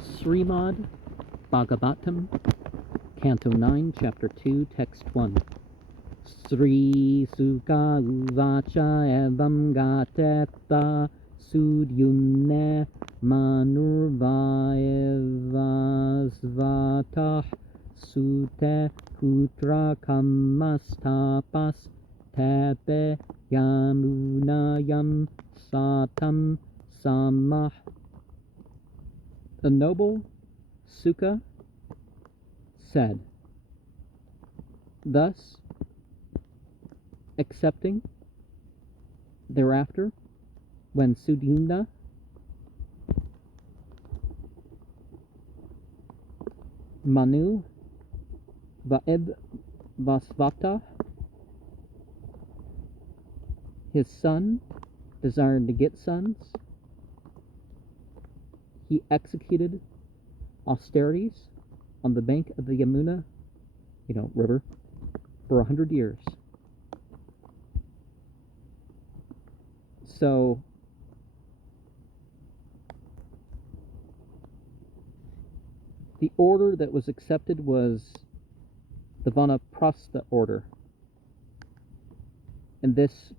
Srimad Bhagavatam, Canto 9, Chapter 2, Text 1. Sri Sukha Uvacha Evam Gateta Sudyumne Manurvaevasvatah Sute Putra Kamastapas Tepe Yamunayam Satam Samah. The noble Sukha said, thus accepting thereafter when Sudyumna Manu Vaib Vasvata, his son, desired to get sons, he executed austerities on the bank of the Yamuna, river, for 100 years. So, the order that was accepted was the Vanaprastha order. And this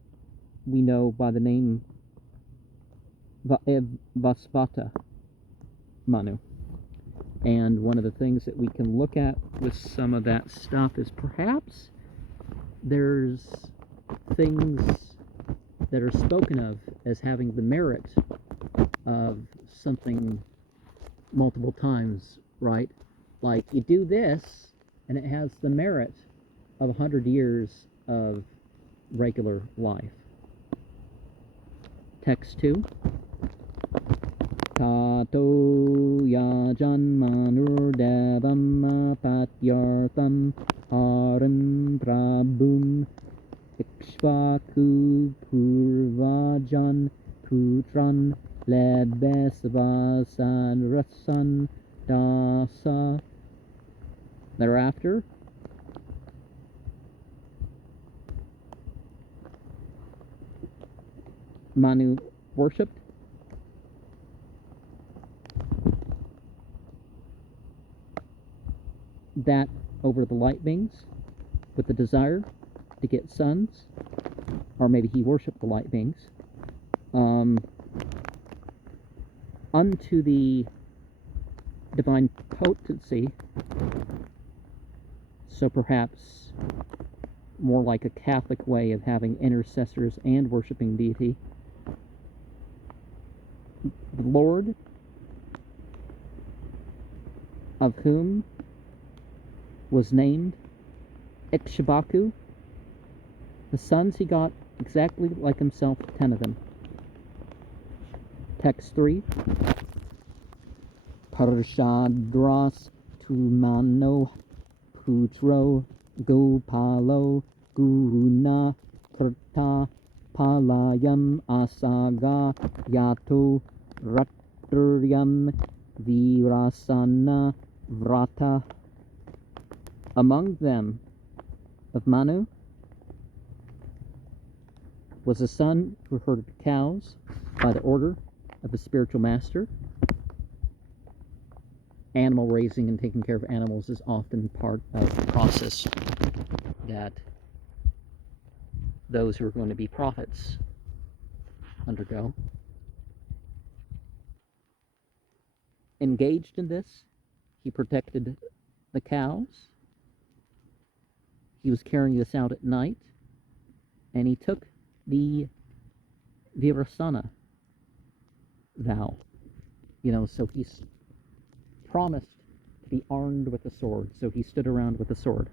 we know by the name Vasvata Manu. And one of the things that we can look at with some of that stuff is perhaps there's things that are spoken of as having the merit of something multiple times, right? Like you do this and it has the merit of 100 years of regular life. Text 2. Tato yajan manur devam patyartham haram prabhum ikshvaku purvajan putran lebesvasan rasan dasa. Thereafter, Manu worshipped that over the light beings with the desire to get sons, or maybe he worshipped the light beings, unto the divine potency, so perhaps more like a Catholic way of having intercessors and worshipping deity. The Lord, of whom was named Ikshvaku, the sons he got exactly like himself, 10 of them. Text 3. Parshadras Tumano Putro Gopalo Guruna Krta Palayam Asaga Yato Ratturyam Virasana Vrata. Among them of Manu was a son who herded cows by the order of the spiritual master. Animal raising and taking care of animals is often part of the process that those who are going to be prophets undergo. Engaged in this, he protected the cows. He was carrying this out at night, and he took the Virasana vow. So he's promised to be armed with a sword, so he stood around with a sword.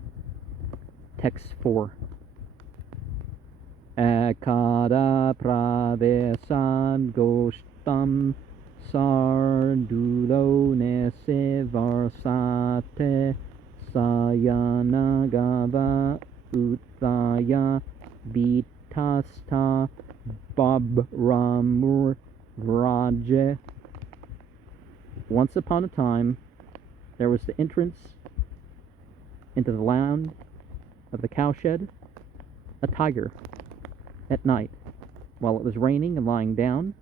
Text 4. Ekada pravesan goshtam sardulo nese varsate Sayanagava Uttaya Vitasta Babramur Vraje. Once upon a time, there was the entrance into the land of the cowshed, a tiger, at night. While it was raining and lying down,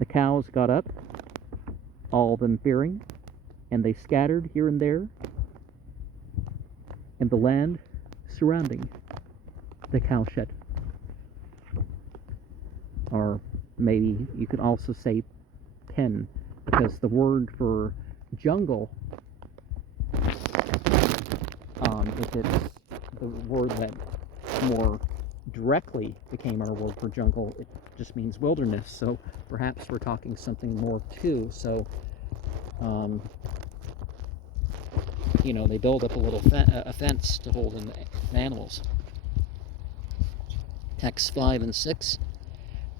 the cows got up all of them fearing, and they scattered here and there in the land surrounding the cowshed. Or maybe you could also say pen, because the word for jungle, if it's the word that more directly became our word for jungle, it just means wilderness. So perhaps we're talking something more too. So, they build up a little a fence to hold in the animals. Text 5 and 6.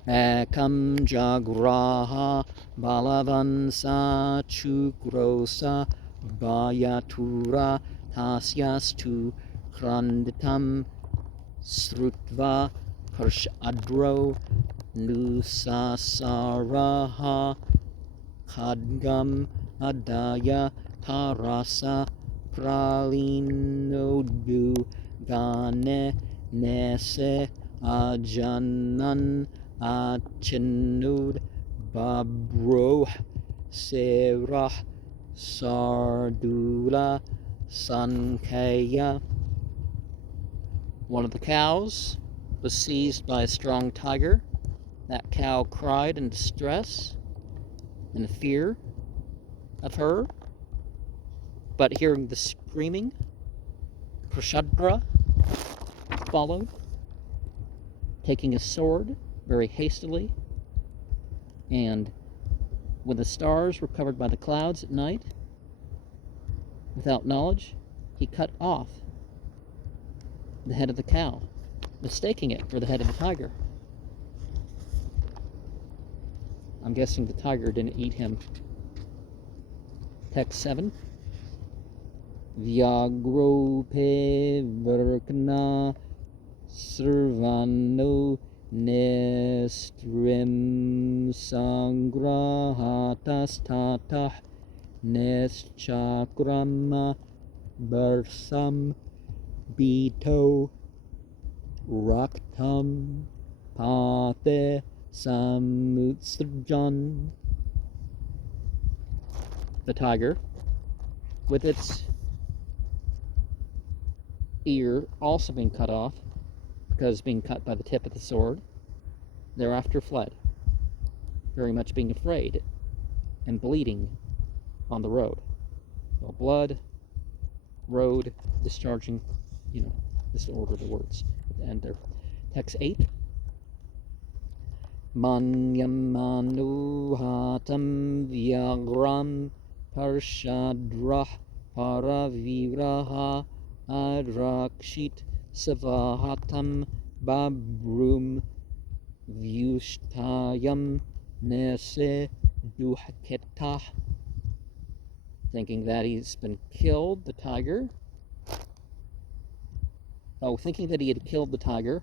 Ekam jagraha balavansa chukrosa bayatura tasyastu kranditam srutva karshadro nusasaraha khadgam adaya tarasa pralinodu gane nese ajanan Achanud Babroh Serah Sardula Sankaya. One of the cows was seized by a strong tiger. That cow cried in distress and fear of her. But hearing the screaming, Prashadra followed, taking a sword very hastily, and when the stars were covered by the clouds at night, without knowledge, he cut off the head of the cow, mistaking it for the head of the tiger. I'm guessing the tiger didn't eat him. Text 7. Vyagrope Varkana Sarvano Nestrim Sangrahatas Tatah Neschakrama Barsam Bito Raktam Pathe Samutsrajan. The tiger, with its ear also being cut off, because being cut by the tip of the sword, thereafter fled, very much being afraid and bleeding on the road. Well, blood, road, discharging, this order of the words at the end there. Text 8. Manyam manuhatam vyagram parshadrah paraviraha adrakshit Savahatam Babrum Vyushtayam Nese Duhketah. Thinking that he's been killed, the tiger. Thinking that he had killed the tiger,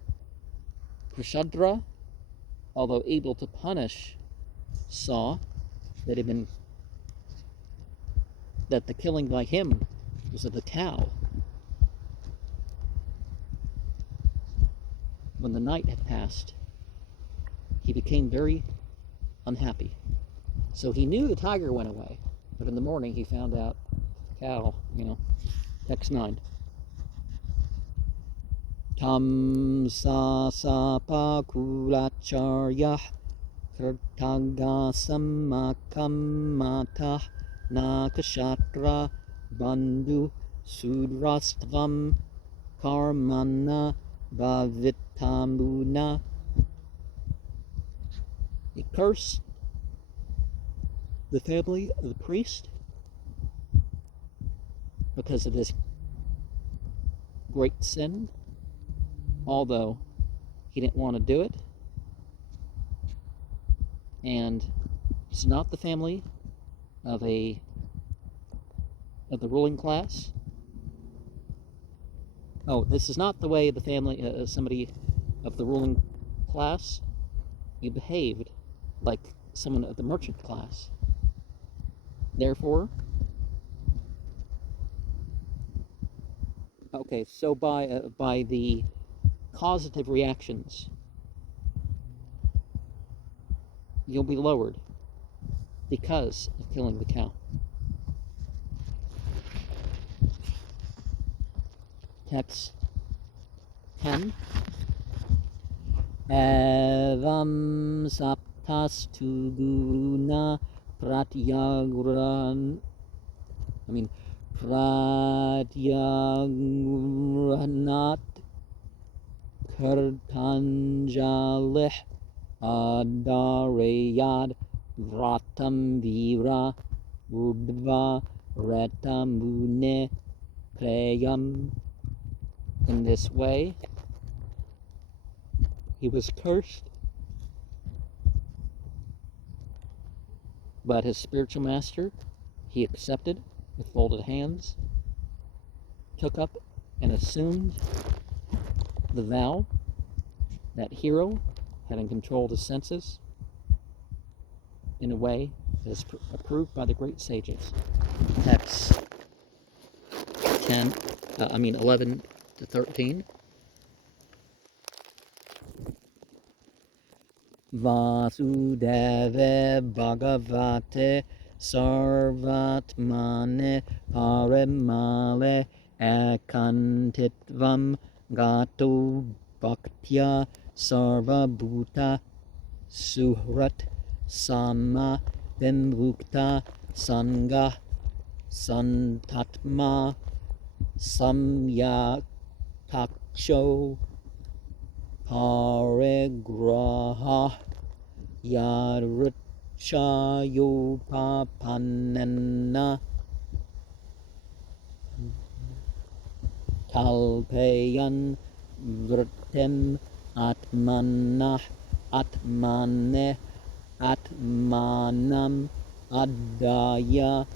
Prashadra, although able to punish, saw that that the killing by him was of the cow. When the night had passed, he became very unhappy. So he knew the tiger went away, but in the morning he found out the cow, Text 9. Tam sasapa kulacharyah kartagasam makamatah nakashatra bandhu sudrastvam karmana Bhavitamuna. He cursed the family of the priest because of this great sin, although he didn't want to do it. And it's not the family of the ruling class. This is not the way the family, somebody of the ruling class, you behaved like someone of the merchant class. Therefore, so by the causative reactions, you'll be lowered. because of killing the cow. Text 10. Evam saptastu guruna pratyagranat kartanjalih adareyad vratam vira urdva retamune preyam. In this way, he was cursed, but his spiritual master, he accepted with folded hands, took up and assumed the vow that hero, having controlled his senses in a way that is approved by the great sages. Text 11 to 13. Vasudeva Bhagavate Sarvatmane Paramale Ekantitvam Gato Bhaktya Sarvabhuta Suhrat Sama Vimukta Sangha Santatma Samyataksho Parigraha Yarichayopapanana Kalpayan Vritim Atmanah Atmane Atmanam Adaya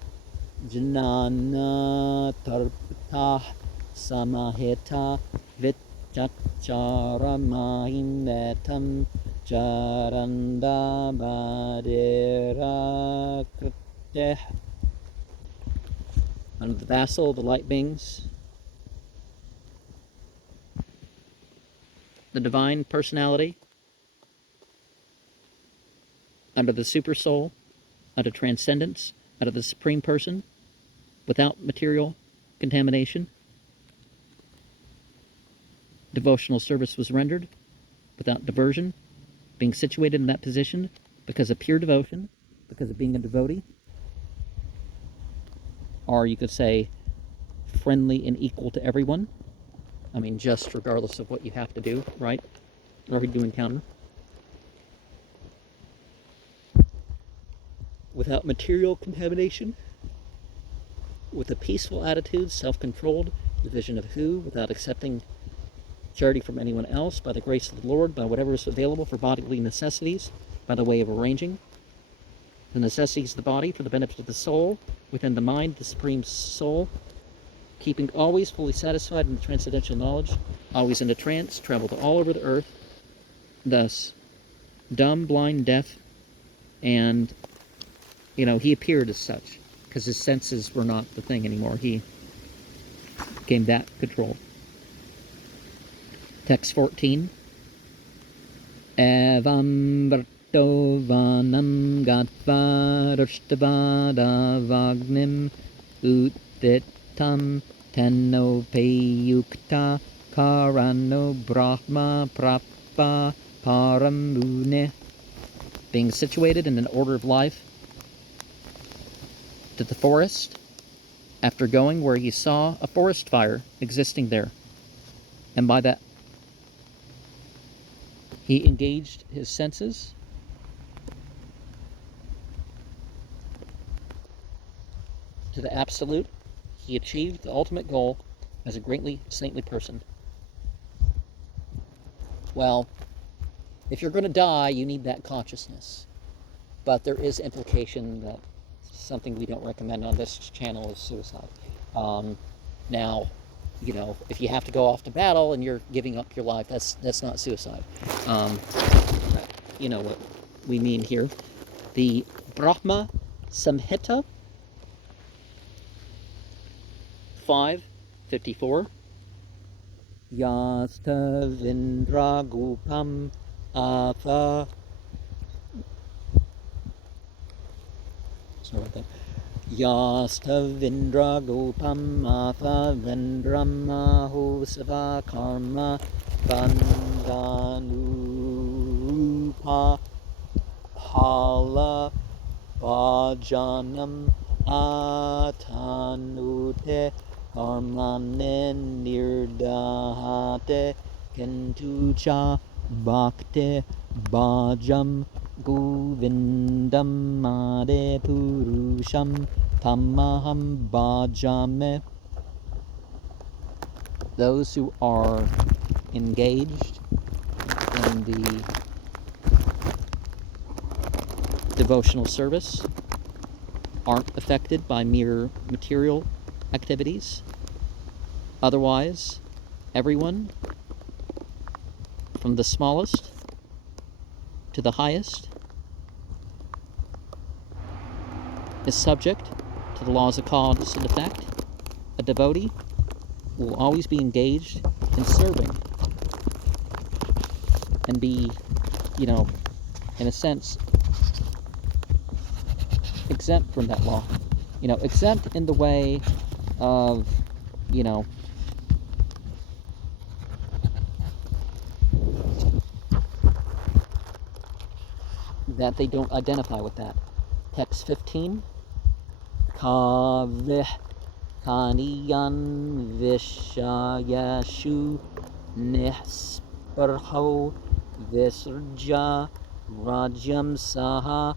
Jnana Tarpta Samahita Vichachara Mahimetam Charanda Badera Kriteh. Under the vassal of the light beings, the divine personality, under the super soul, under transcendence, under the supreme person, without material contamination, devotional service was rendered without diversion, being situated in that position because of pure devotion, because of being a devotee, or you could say friendly and equal to everyone. I mean, just regardless of what you have to do, right? Or who you encounter. Without material contamination, with a peaceful attitude, self-controlled, the vision of who, without accepting charity from anyone else, by the grace of the Lord, by whatever is available for bodily necessities, by the way of arranging the necessities of the body for the benefit of the soul, within the mind, the supreme soul, keeping always fully satisfied in the transcendental knowledge, always in a trance, traveled all over the earth, thus dumb, blind, deaf, and, he appeared as such, because his senses were not the thing anymore. He became that controlled. Text 14. Evam Varto Vanam Gatva Rushtavada Vagnim Uttitam Tenno Peyukta Karano Brahma Prapa Paramune. Being situated in an order of life to the forest, after going where he saw a forest fire existing there, and by that he engaged his senses to the absolute. He achieved the ultimate goal as a greatly saintly person. Well, if you're going to die, you need that consciousness. But there is implication that something we don't recommend on this channel is suicide. Now, if you have to go off to battle and you're giving up your life, that's not suicide. You know what we mean here. The Brahma Samhita 5:54. Yasta Vindra Gupam Atha Sorry about that. Yastavindra gopam athavindram mahosava karma vandanurupa pala vajanam atanute karmane nirdahate kentucha bhakte bhajam govindam made purusham tamaham bhajame. Those who are engaged in the devotional service aren't affected by mere material activities. Otherwise, everyone, from the smallest to the highest, is subject to the laws of cause and effect. A devotee will always be engaged in serving and be, in a sense, exempt from that law. Exempt in the way of, that they don't identify with that. Text 15. Kavih kaniyan vishayashu nisparho visarja rajam saha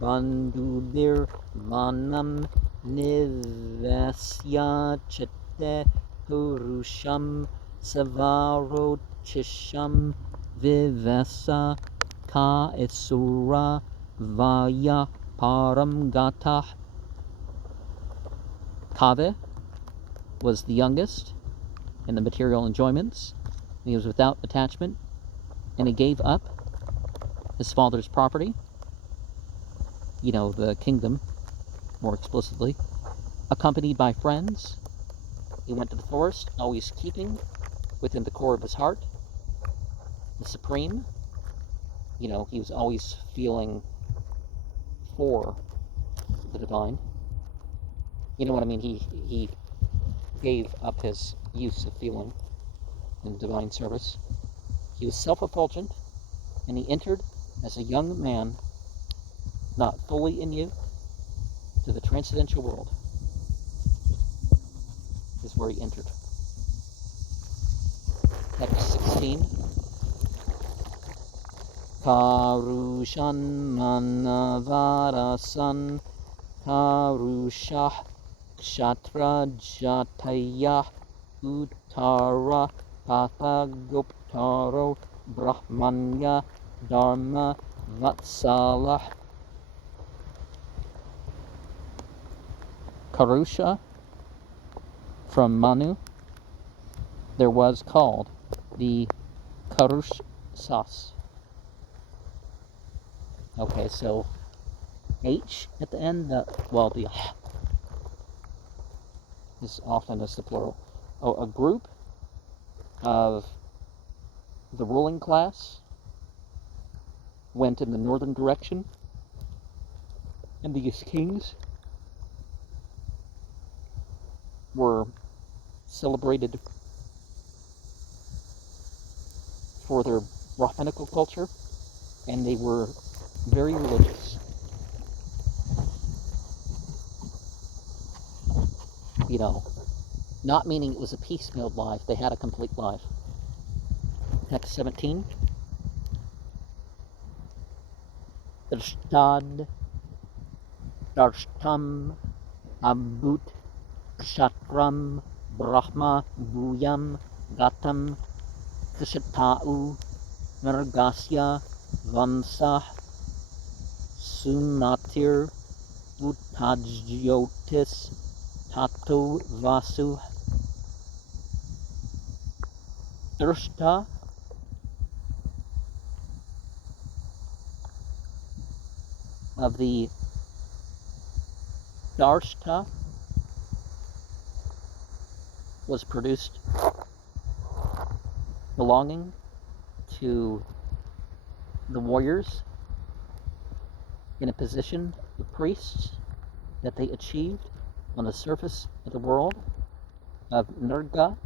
bandubir manam nivasya chitte purusham savarochisham vivasa ka isura vaya param gata. Kaveh was the youngest in the material enjoyments. He was without attachment, and he gave up his father's property, the kingdom, more explicitly, accompanied by friends. He went to the forest, always keeping within the core of his heart the supreme. He was always feeling for the divine. You know what I mean? He gave up his use of feeling in divine service. He was self-effulgent, and he entered as a young man, not fully in youth, to the transcendental world. Is where he entered. Text 16. Karushan manavarasan karushah Kshatra Jataya Uttara Pathaguptaro Brahmanya Dharma Vatsalah. Karusha, from Manu, there was called the Karushas. Okay, so H at the end, the is often as the plural. A group of the ruling class went in the northern direction, and these kings were celebrated for their Brahmanical culture, and they were very religious. Not meaning it was a piecemeal life, they had a complete life. Text 17. Drashtad Darshtam Abut Kshatram Brahma Bhuyam Gatam Kshatau Nargasya Vamsah Sumatir Utajyotis Tato Vasu. Drashta of the Darshta was produced belonging to the warriors in a position of priests that they achieved on the surface of the world of Nurga,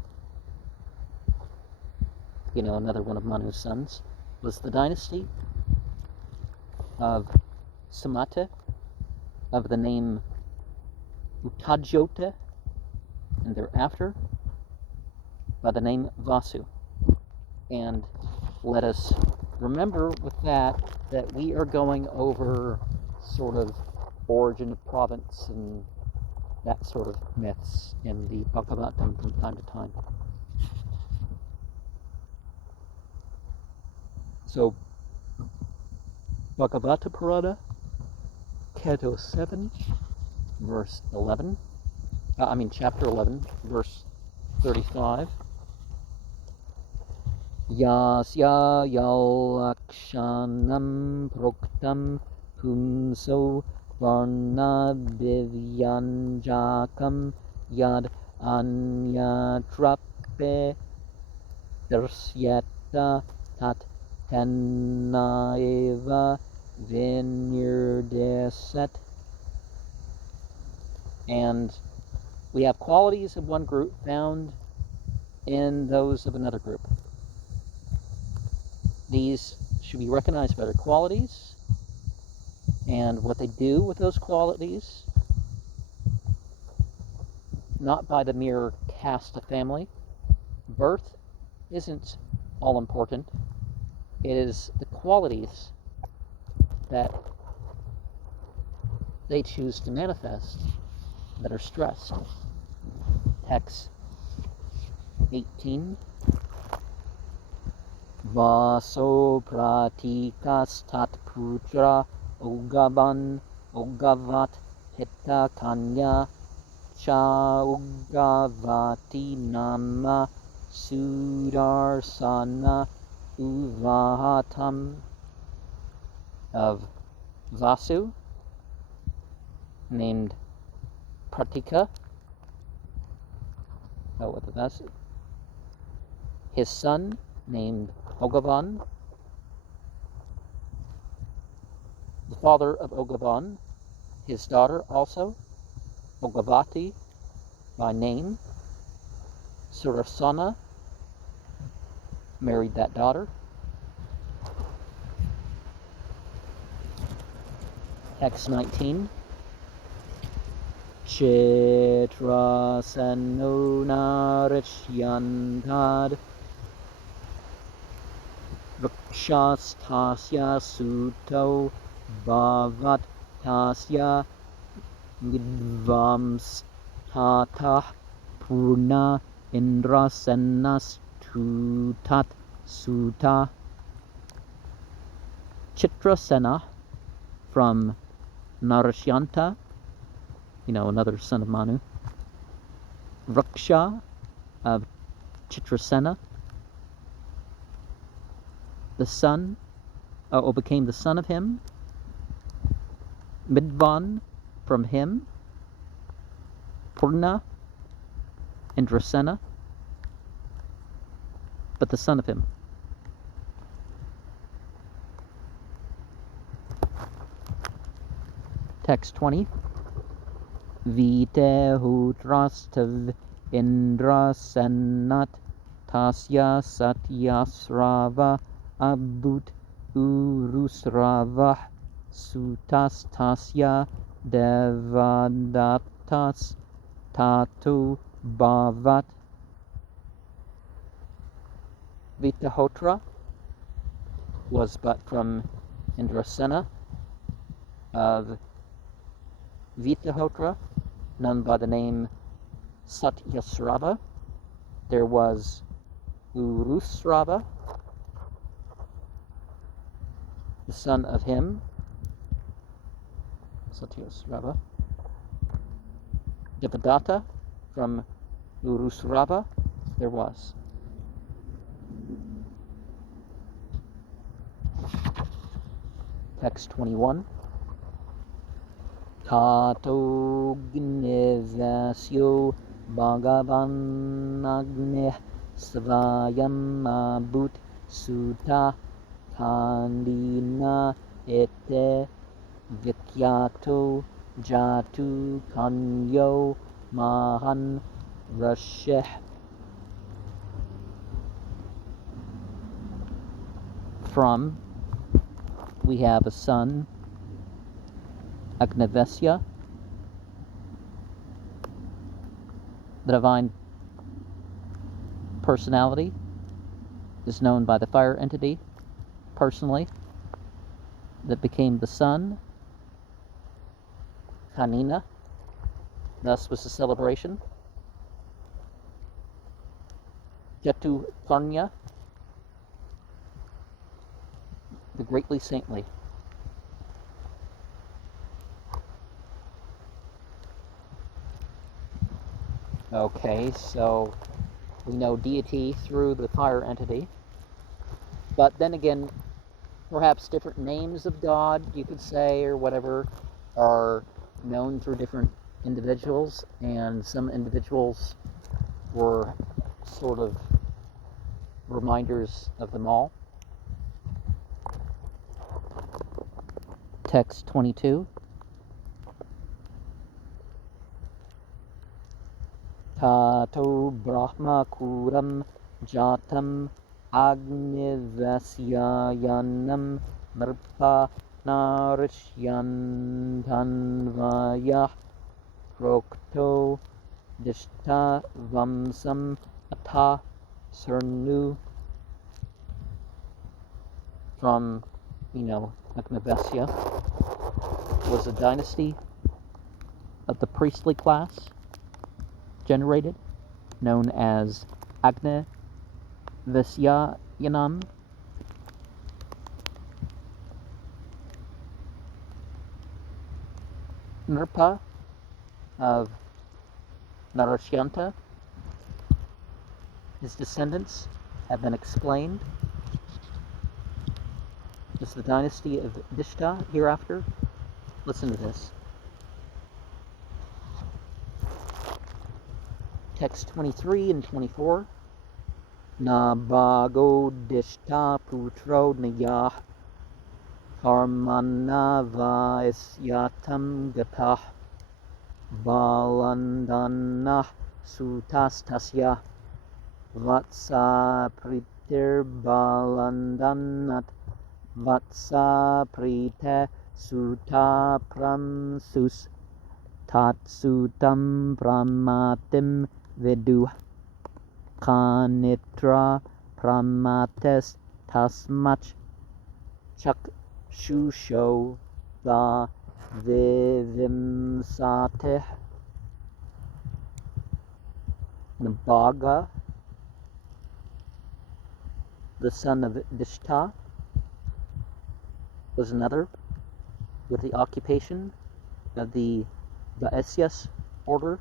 another one of Manu's sons, was the dynasty of Sumata, of the name Uttajota, and thereafter by the name Vasu. And let us remember with that we are going over sort of origin of province and that sort of myths in the Bhagavatam from time to time. So, Bhagavata Purana, Canto 7, verse 11, chapter 11, verse 35. Yasya yalakshanam proktam pumso varna divyanjakam yad anyatrape darsyata tat tanaeva vinirdeset. And we have qualities of one group found in those of another group. These should be recognized by their qualities and what they do with those qualities, not by the mere caste of family. Birth isn't all important. It is the qualities that they choose to manifest that are stressed. Text 18. Vaso pratikas tat putra ogavat hitta kanya cha ugavati nama sudarsana uvahatam. Of Vasu, named Pratika. His son, named Ogavan. The father of Ogavan, his daughter also, Ogavati by name. Surasana married that daughter. Text 19. Chitra Sanonarishyantad Rakshastasya Suto Bhavat Tasya Vidvams Tatah Purna Indrasenas Tutat Suta. Chitrasena from Narishyanta, another son of Manu. Raksha of Chitrasena, the son, became the son of him. Midvan from him. Purna, Indrasena, but the son of him. Text 20. Vite hutrastav indrasenat tasya satyasrava abut urusrava sutas tasya devadatas tatu bhavat. Vitahotra was but from Indrasena. Of Vitahotra, none by the name Satyasrava. There was Urusrava, the son of him, Satyasrava. Devadatta from Urusrava, there was. Text 21. Tato gnevasyo bhagavan agneh svayam abut sutta kandina ete vikyato Jatu Kanyo Mahan Rasheh. From, we have a son, Agnavesya, the divine personality is known by the fire entity personally that became the sun, Kanina, thus was the celebration. Jatu Karnya, the greatly saintly. Okay, so we know deity through the fire entity, but then again, perhaps different names of God, you could say, or whatever, are known through different individuals, and some individuals were sort of reminders of them all. Text 22. Tato Brahma Kuram Jatam Agnivasyayanam Mrpa Narishyantanvaya Prokto Dishta Vamsam Atha Surnu. From, Agnivasya was a dynasty of the priestly class generated, known as Agnivasyayanam. Nirpa of Narashyanta, his descendants have been explained as the dynasty of Dishta hereafter. Listen to this. Text 23 and 24. Na bago Dishta putro niyah karmana vaisyatam gatah balandana sutastasya vatsa pritir balandanat vatsa prite suta pramsus tatsutam pramatim vidu kanitra pramates tasmach chakshusho va vivimsateh. Nabaga, the son of Dishta, was another with the occupation of the Vaisyas order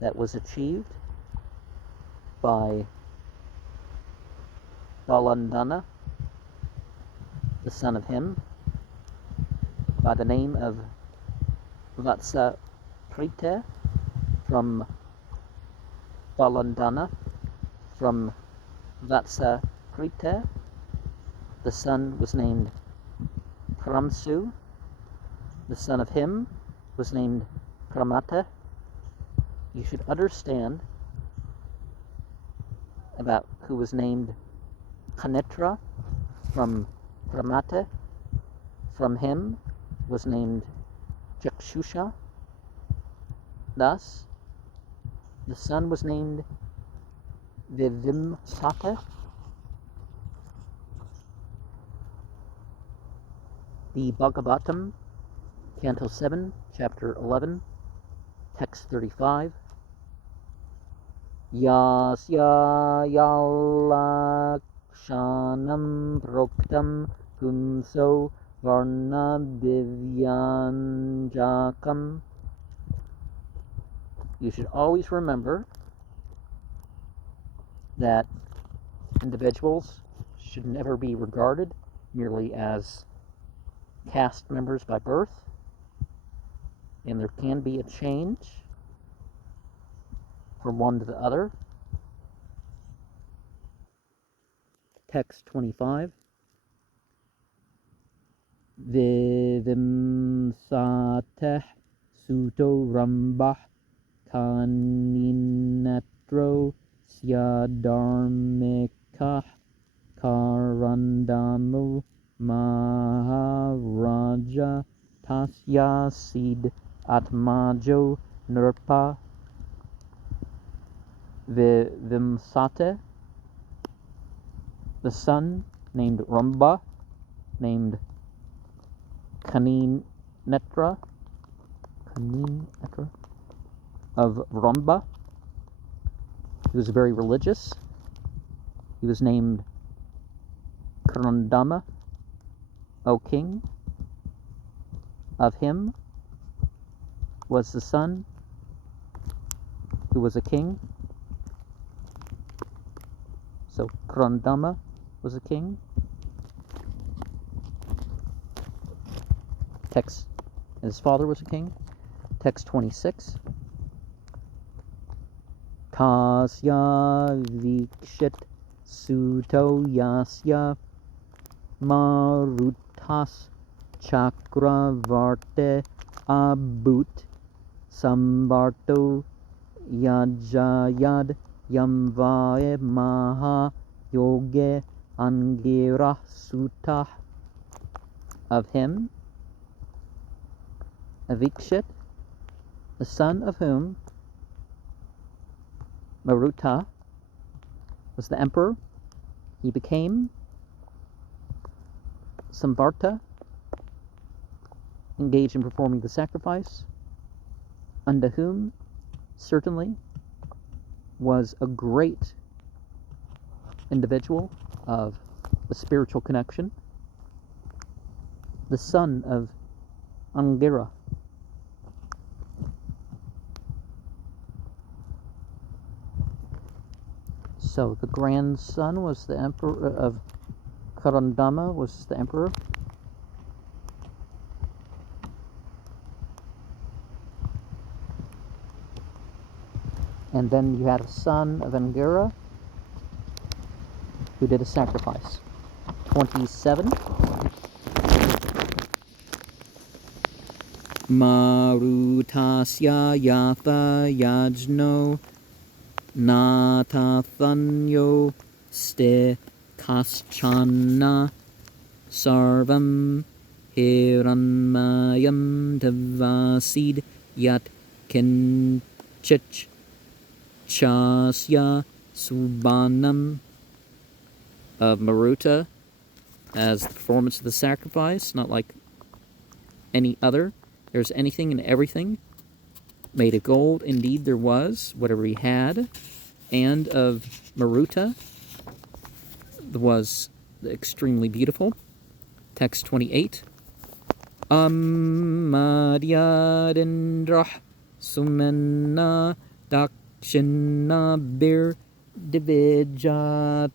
that was achieved by Balandana, the son of him, by the name of Vatsa Prite, from Balandana, from Vatsa Prite, the son was named Pramsu, the son of him was named Pramata. You should understand about who was named Kanitra from Pramata. From him was named Jakshusha. Thus, the son was named Vivimsata. The Bhagavatam, Canto 9, Chapter 11, Text 35. Yasya yalakshanam proktam pumso varna divyanjakam. You should always remember that individuals should never be regarded merely as caste members by birth, and there can be a change from one to the other. Text 25. Vivimsateh suto rambah kaninetro syadharmikah karandamu maharaja tasya sid atmajo nirpa vimsate. The son named Ramba, named Kaninetra of Ramba. He was very religious. He was named Karandama, O king. Of him was the son who was a king. So Karandama was a king. Text, his father was a king. Text 26. Kasya vikshit suto yasya marutas chakravarte abut sambarto yajayad yamvae maha yoge angira sutta. Of him, Avikshit, the son of whom Maruta was the emperor, he became Samvarta, engaged in performing the sacrifice, unto whom certainly was a great individual of a spiritual connection, the son of Angira. So the grandson was the emperor of Karandama, was the emperor. And then you had a son of Angira who did a sacrifice. 27. Marutasya yatha yajno natathanyo ste kaschana sarvam hiranmayam devasid yat kinchich chasya subanam. Of Maruta as the performance of the sacrifice, not like any other. There's anything and everything made of gold. Indeed, there was, whatever he had. And of Maruta was extremely beautiful. Text 28. Madhyadendrah sumenna dakshina bir Divijataya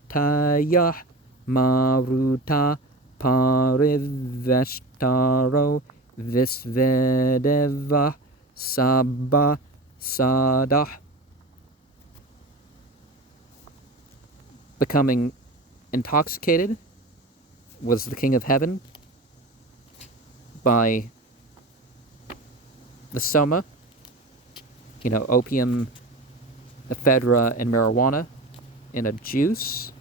Maruta Pariveshtaro Visvedeva Sabha Sadah. Becoming intoxicated was the king of heaven by the soma, opium, ephedra, and marijuana in a juice.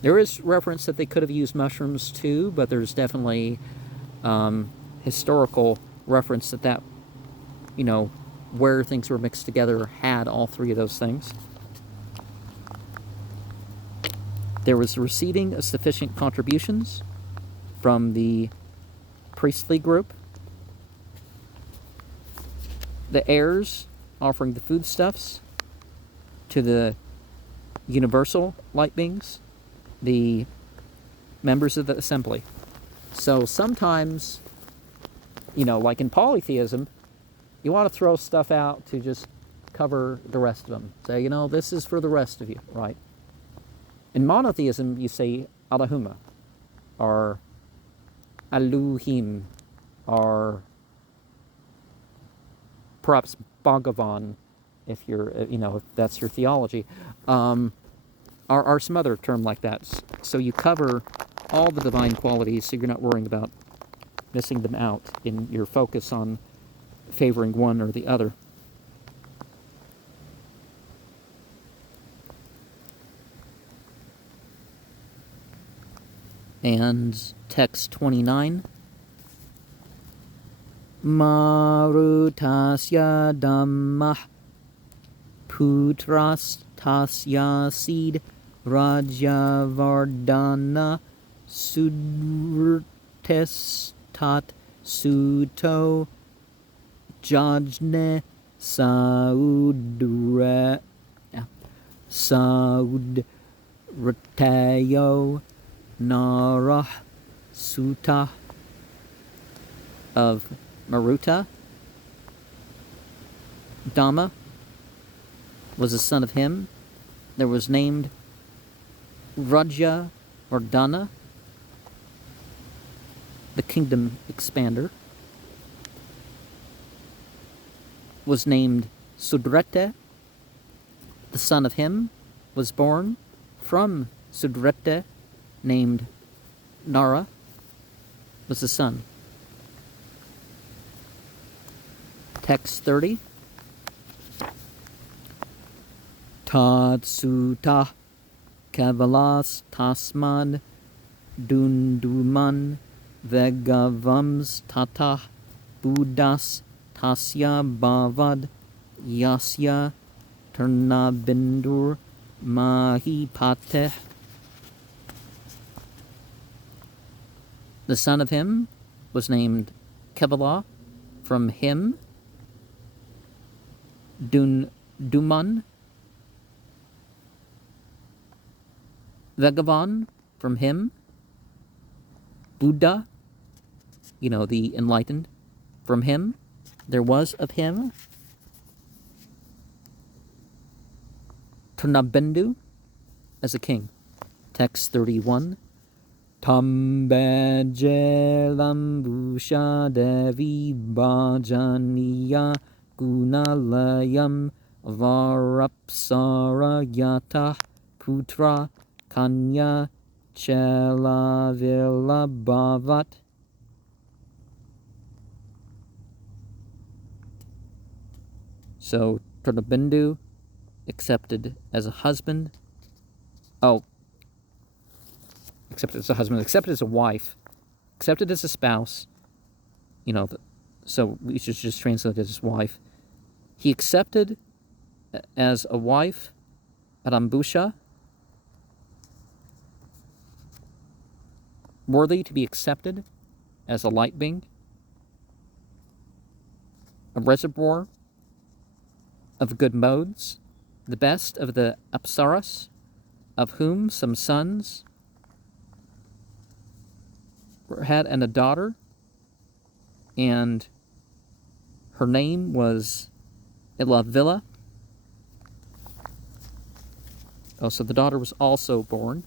There is reference that they could have used mushrooms too, but there's definitely historical reference that where things were mixed together had all three of those things. There was receiving of sufficient contributions from the priestly group. The heirs offering the foodstuffs to the universal light beings, the members of the assembly. So sometimes, like in polytheism, you want to throw stuff out to just cover the rest of them. Say, this is for the rest of you, right? In monotheism, you say Allahumma, or Elohim, or perhaps Bhagavan, if you're, if that's your theology, or some other term like that. So you cover all the divine qualities, so you're not worrying about missing them out in your focus on favoring one or the other. And text 29. Marutasya dhammah putras tasya seed rajavardhana sudrtestat suto jajne saudrtayo narah suta of Maruta. Dhamma was a son of him. There was named Raja Vardhana, the kingdom expander, was named Sudrete. The son of him was born from Sudrete, named Nara, was the son. Text 30. Tatsuta Kavalas Tasmad Dunduman Vegavams Tata Buddhas Tasya Bavad Yasya Turnabindur Mahipate. The son of him was named Kevala, from him Duman, Vegavan, from him Buddha, the enlightened, from him there was of him Turnabindu as a king. Text 31. Tambejelambusha devi bhajaniya gunalayam varapsara yata putra kanya chelavila bhavat. So Turnabindu accepted as a husband. Accepted as a husband, accepted as a wife, accepted as a spouse, so we should just translate it as wife. He accepted as a wife Rambusha, worthy to be accepted as a light being, a reservoir of good modes, the best of the Apsaras, of whom some sons had a daughter, and her name was Ilavilla. So the daughter was also born.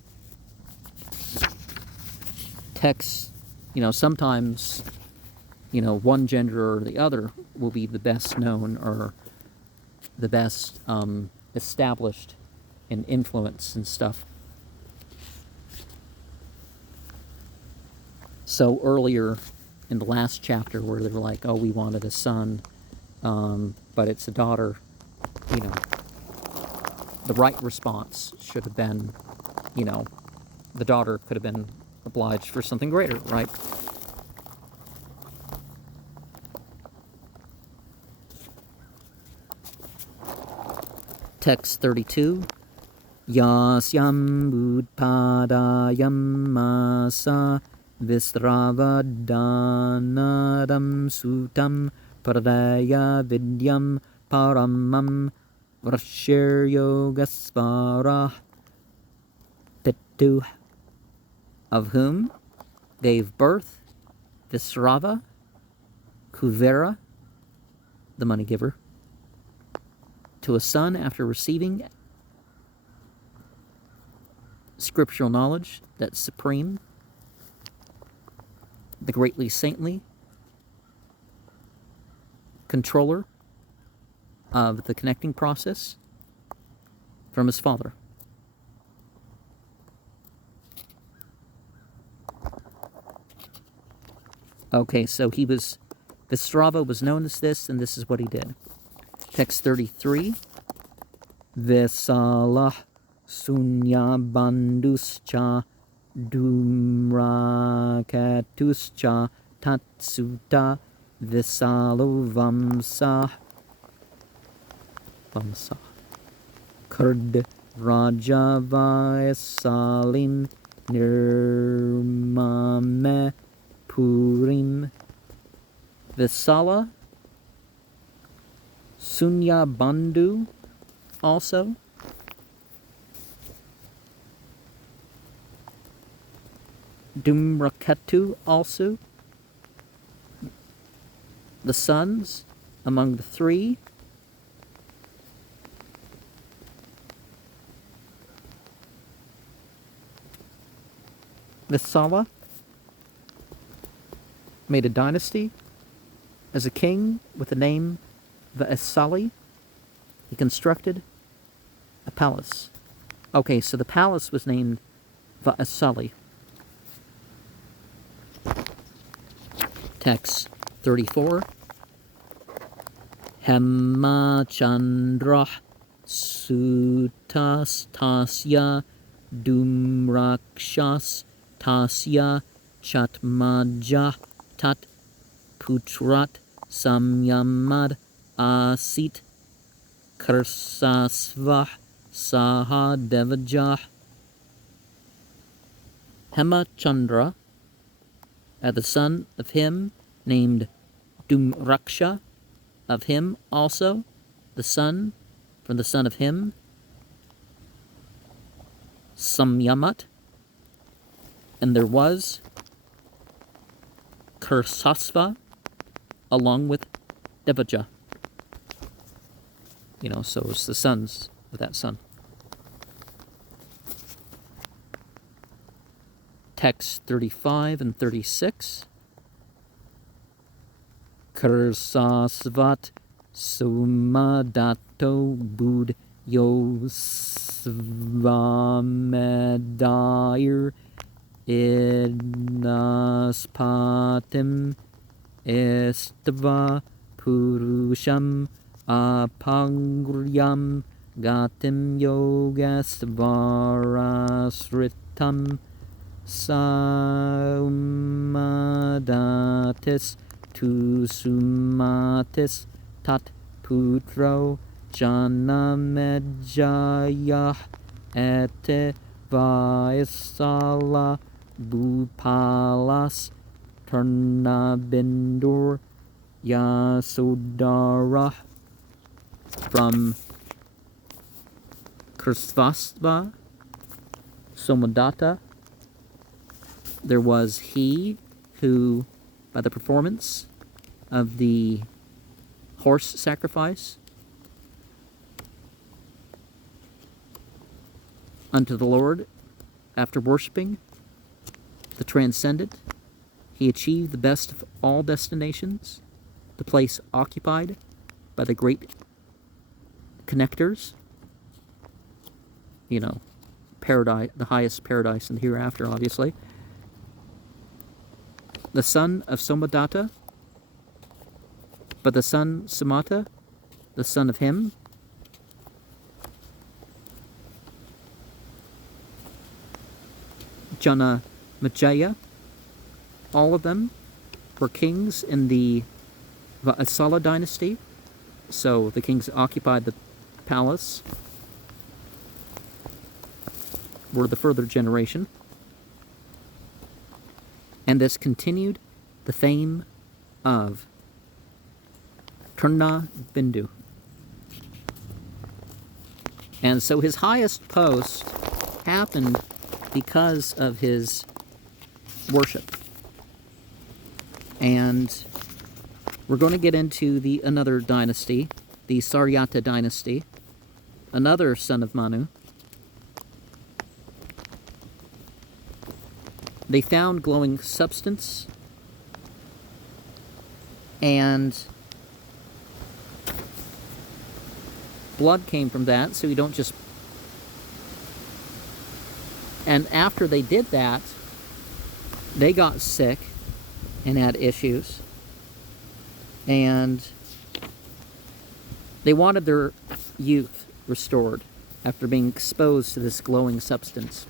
Text, sometimes, one gender or the other will be the best known or the best established in influence and stuff. So earlier in the last chapter where they were like, oh, we wanted a son, but it's a daughter, the right response should have been, the daughter could have been obliged for something greater, right? Text 32. Yasyam udpadayam masa Visravadanaram sutam pradaya vidyam paramam vrashir yogasvara pitu, of whom gave birth Visrava, Kuvera, the money giver, to a son after receiving scriptural knowledge that's supreme, the greatly saintly controller of the connecting process from his father. Okay, so he was Visrava was known as this, and this is what he did. Text 33. Visala sunya banduscha dumrakatuscha tatsuta visalo vamsa kurd raja vaisalim nirmame purim. Visala Sunya Bandhu also. Dhumraketu also. The sons among the three. Visala made a dynasty as a king with the name Vaisali. He constructed a palace. Okay, so the palace was named Vaisali. Text 34. Hemachandra sutas tasya dumrakshas tasya chatmaja tat putrat samyamad asit karsasvah saha devajah. Hemachandra, the son of him named Dhumraksha, of him also the son from the son of him Samyamat, and there was Kursasva along with Devaja. So it's the sons of that son. Text 35 and 36. Kursasvat sumadato bud yosvamedair idnaspatim istva purusham apangryam gatim yogasvarasritam saumadatis tu sumatis tat putro janamejayah ete vaisala bupalas turnabindur yasodara. From Kursvasva Somadatta, there was he who, by the performance of the horse sacrifice unto the Lord, after worshiping the transcendent, he achieved the best of all destinations, the place occupied by the great connectors, paradise, the highest paradise in the hereafter, obviously. The son of Somadatta, but the son Sumata, the son of him, Janamejaya, all of them were kings in the Vaisala dynasty. So the kings occupied the palace were the further generation. And this continued the fame of Turna Bindu. And so his highest post happened because of his worship. And we're going to get into another dynasty, the Saryata dynasty, another son of Manu. They found glowing substance, and blood came from that, so you don't just... And after they did that, they got sick and had issues. And they wanted their youth restored after being exposed to this glowing substance.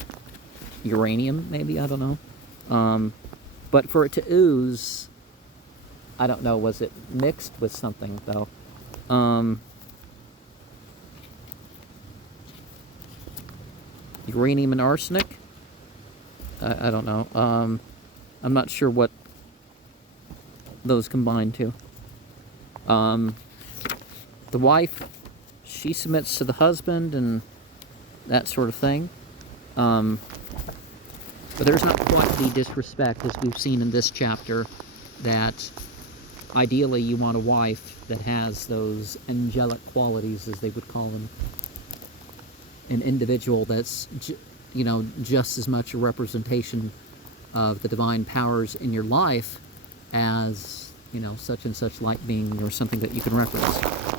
Uranium, maybe? I don't know. But for it to ooze, I don't know, was it mixed with something, though? Uranium and arsenic? I don't know. I'm not sure what those combine to. The wife, she submits to the husband and that sort of thing. But there's not quite the disrespect, as we've seen in this chapter, that ideally you want a wife that has those angelic qualities, as they would call them. An individual that's, just as much a representation of the divine powers in your life as, such and such light being or something that you can reference.